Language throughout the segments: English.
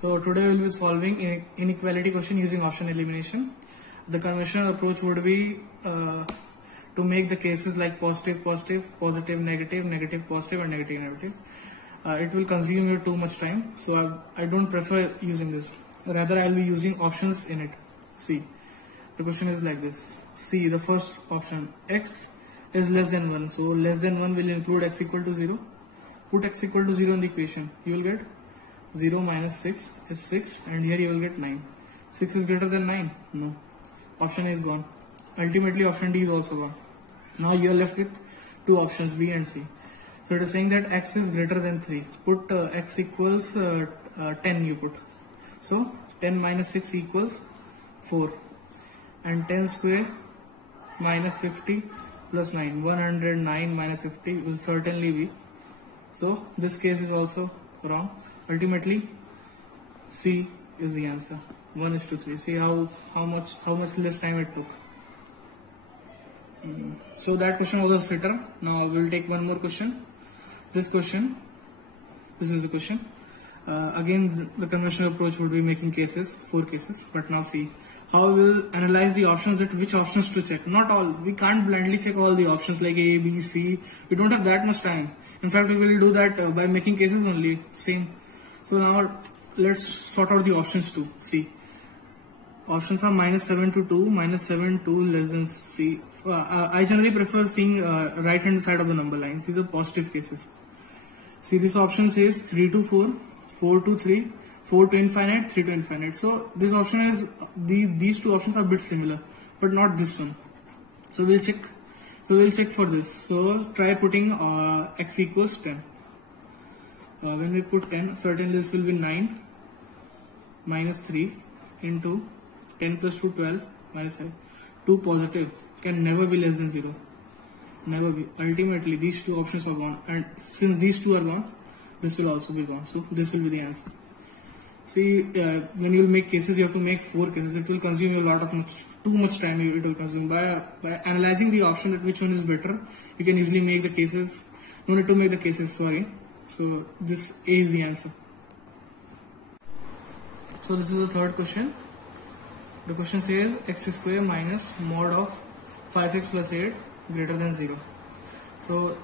So today we will be solving inequality question using option elimination. The conventional approach would be to make the cases like positive, positive, positive, negative, negative, positive, and negative, negative. It will consume you too much time, so I don't prefer using this. Rather, I will be using options in it. See, the question is like this. See, the first option, x is less than 1. So less than 1 will include x equal to 0. Put x equal to 0 in the equation. You will get 0 minus 6 is 6, and here you will get 9. 6 is greater than 9? No. Option A is gone. Ultimately, option D is also gone. Now you are left with two options, B and C. So it is saying that x is greater than 3. Put x equals 10 you put. So 10 minus 6 equals 4. And 10 square minus 50 plus 9. 109 minus 50 will certainly be. So this case is also wrong. Ultimately, C is the answer. 1:3. See how much less time it took. So that question was a sitter. Now we'll take one more question. This is the question. Again, the conventional approach would be making cases, 4 cases. But now see how we'll analyze the options, that which options to check. Not all. We can't blindly check all the options like A, B, C. We don't have that much time. In fact, we will do that by making cases only. Same. So now let's sort out the options too. See. Options are minus 7 to 2, minus 7 to less than C. I generally prefer seeing right hand side of the number line. These are positive cases. See, this option says 3 to 4, 4 to 3, 4 to infinite, 3 to infinite. So this option is, these two options are a bit similar, but not this one. So we'll check. So we'll check for this. So try putting x equals 10. When we put 10, certainly this will be 9 minus 3 into 10 plus 2, 12 minus 7. 2 positive can never be less than 0. Never be. Ultimately, these two options are gone. And since these two are gone, this will also be gone. So this will be the answer. See, when you will make cases, you have to make 4 cases. It will consume you a lot of too much time. It will consume. By analyzing the option that which one is better, you can easily make the cases. No need to make the cases, sorry. So this A is the answer. So this is the third question. The question says x square minus mod of 5x plus 8 greater than 0. So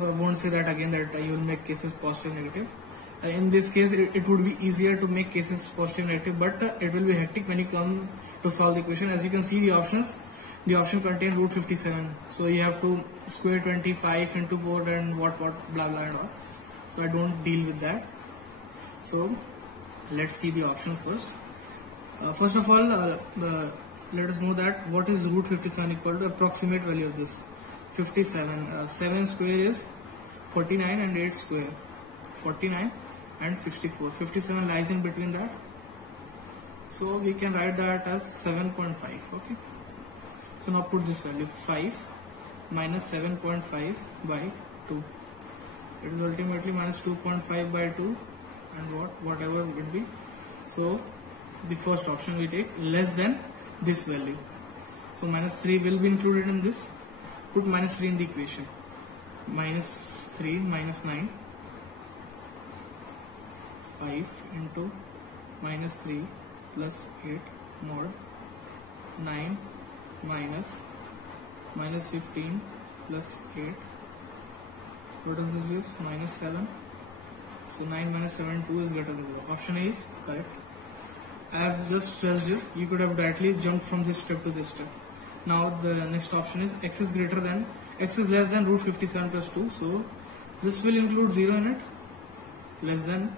I won't say that again, that you will make cases positive, negative. In this case, it would be easier to make cases positive, negative, but it will be hectic when you come to solve the equation. As you can see the options, the option contains root 57. So you have to square 25 into 4 and what blah blah and all. So I don't deal with that. So let's see the options first. First of all, let us know that what is root 57 equal to, approximate value of this. 57. 7 square is 49 and 8 square 49 and 64. 57 lies in between that. So we can write that as 7.5. Okay. So now put this value, 5 minus 7.5 by 2. It is ultimately minus 2.5 by 2 and whatever it will be. So the first option we take, less than this value. So minus 3 will be included in this. Put minus 3 in the equation. Minus 3 minus 9. 5 into minus 3 plus 8 mod 9 minus 15 plus 8. What is this? Minus 7. So 9 minus 7, 2 is greater than 0. Option A is correct. I have just stressed it. You could have directly jumped from this step to this step. Now the next option is x is less than root 57 plus 2. So this will include 0 in it. Less than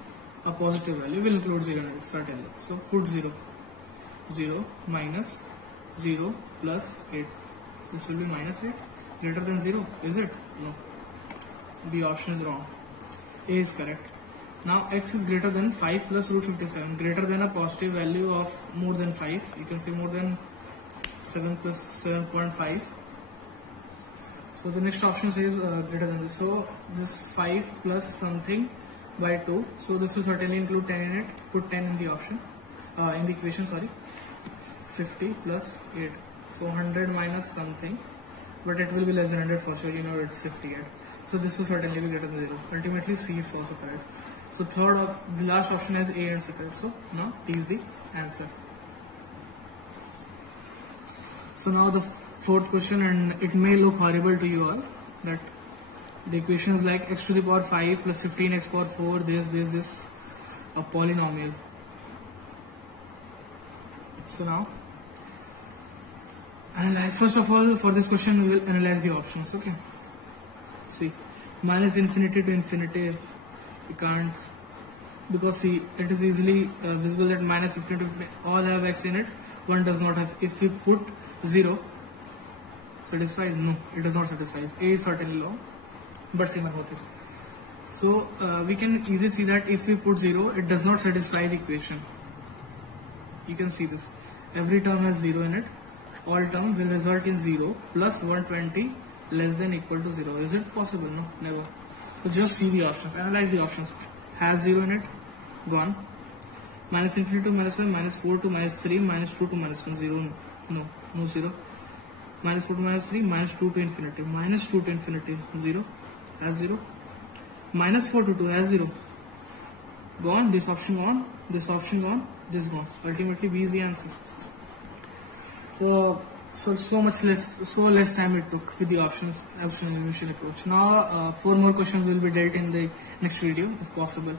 a positive value will include 0 in it, certainly. So put 0. 0 minus 0 plus 8. This will be minus 8. Greater than 0. Is it? No. The option is wrong. A is correct. Now x is greater than 5 plus root 57, greater than a positive value of more than 5. You can say more than 7 plus 7.5. So the next option says greater than this. So this 5 plus something by 2. So this will certainly include 10 in it. Put 10 in the option, in the equation, sorry. 50 plus 8. So 100 minus something. But it will be less than 100 for sure. You know it's 58. So this will certainly be greater than 0. Ultimately C is also correct. So the last option is A and C correct. So now D is the answer. So now the fourth question, and it may look horrible to you all, that the equation is like x to the power 5 plus 15x power 4, this, a polynomial. So now, analyze, first of all, for this question we will analyze the options, okay. See, minus infinity to infinity, you can't, because see, it is easily visible that minus 15 to infinity, all have x in it, one does not have. If we put 0, satisfies? No, it does not satisfy. A is certainly low, but same about this. So we can easily see that if we put 0, it does not satisfy the equation. You can see this. Every term has 0 in it. All term will result in 0 plus 120 less than equal to 0. Is it possible? No, never. So just see the options. Analyze the options. Has 0 in it. Gone. Minus infinity to minus 5, minus 4 to minus 3, minus 2 to minus 1. 0. No 0. Minus 4 to minus 3, minus 2 to infinity. Minus 2 to infinity. 0. Has 0. Minus 4 to 2 has 0. Gone. This option gone. This option gone. This gone. Ultimately B is the answer. So much less time it took with the option elimination approach. Now 4 more questions will be dealt in the next video if possible.